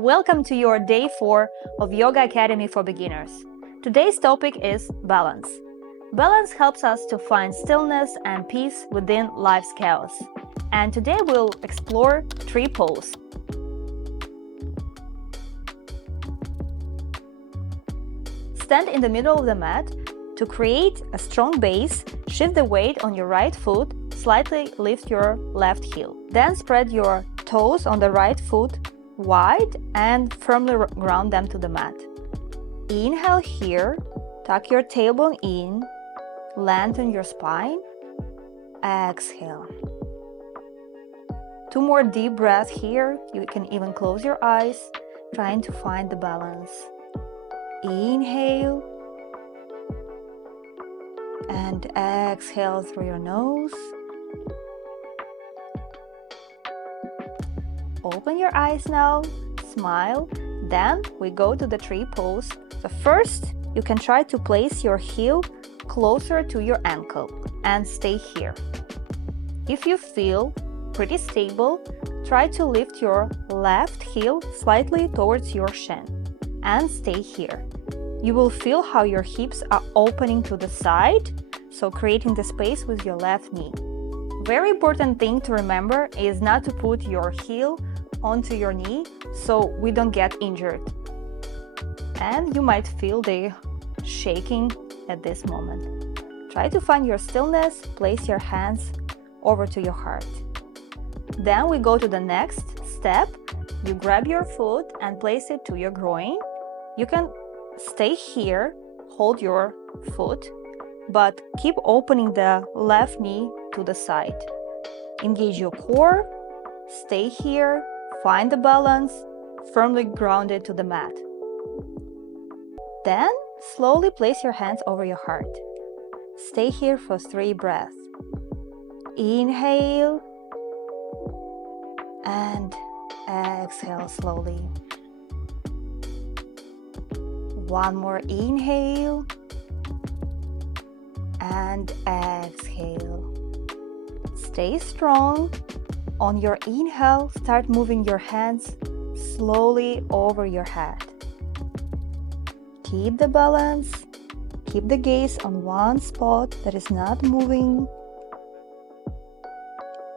Welcome to your day 4 of Yoga Academy for Beginners. Today's topic is balance. Balance helps us to find stillness and peace within life's chaos. And today we'll explore 3 poses. Stand in the middle of the mat. To create a strong base, shift the weight on your right foot, slightly lift your left heel. Then spread your toes on the right foot wide and firmly ground them to the mat. Inhale here, tuck your tailbone in, lengthen your spine. Exhale. 2 more deep breaths here. You can even close your eyes, trying to find the balance. Inhale and exhale through your nose. Open your eyes now, smile. Then we go to the 3 pose. So first, you can try to place your heel closer to your ankle and stay here. If you feel pretty stable, try to lift your left heel slightly towards your shin and stay here. You will feel how your hips are opening to the side, so creating the space with your left knee. Very important thing to remember is not to put your heel onto your knee so we don't get injured. And you might feel the shaking at this moment. Try to find your stillness, place your hands over to your heart. Then we go to the next step. You grab your foot and place it to your groin. You can stay here, hold your foot, but keep opening the left knee to the side. Engage your core, stay here, find the balance, firmly grounded to the mat. Then slowly place your hands over your heart. Stay here for 3 breaths. Inhale and exhale slowly. 1 more inhale and exhale. Stay strong. On your inhale, start moving your hands slowly over your head. Keep the balance. Keep the gaze on one spot that is not moving.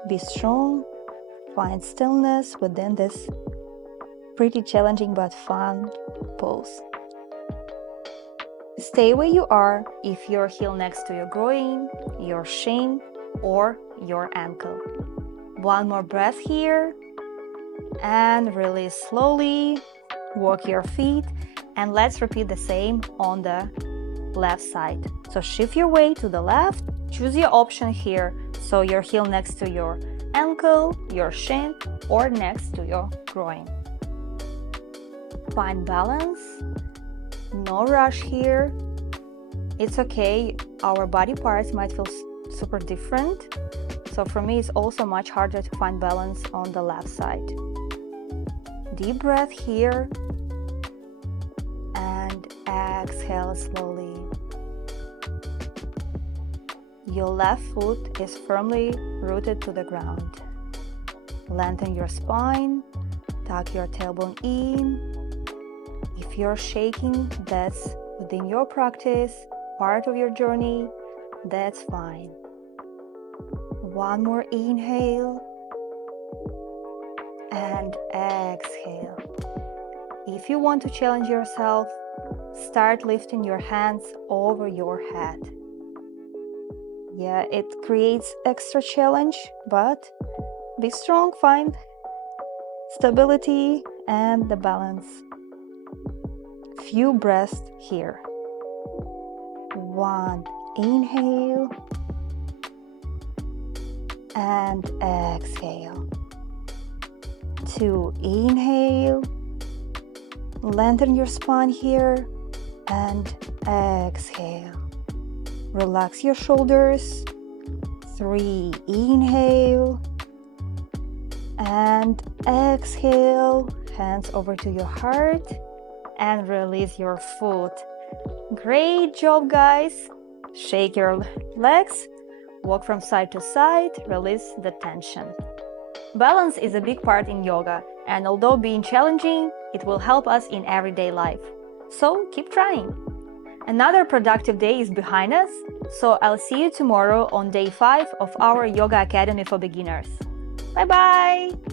Be strong. Find stillness within this pretty challenging but fun pose. Stay where you are if your heel next to your groin, your shin, or your ankle. 1 more breath here and release slowly. Walk your feet and let's repeat the same on the left side. So shift your weight to the left. Choose your option here. So your heel next to your ankle, your shin, or next to your groin. Find balance. No rush here. It's okay. Our body parts might feel super different. So for me, it's also much harder to find balance on the left side. Deep breath here and exhale slowly. Your left foot is firmly rooted to the ground. Lengthen your spine, tuck your tailbone in. If you're shaking, that's within your practice, part of your journey, that's fine. 1 more inhale and exhale. If you want to challenge yourself, start lifting your hands over your head. Yeah, it creates extra challenge, but be strong, find stability and the balance. Few breaths here. 1 inhale and exhale. 2 inhale. Lengthen your spine here and exhale. Relax your shoulders. 3 inhale and exhale. Hands over to your heart and release your foot. Great job, guys. Shake your legs. Walk from side to side, release the tension. Balance is a big part in yoga, and although being challenging, It will help us in everyday life. So keep trying. Another productive day is behind us, so I'll see you tomorrow on day 5 of our Yoga Academy for Beginners. Bye-bye!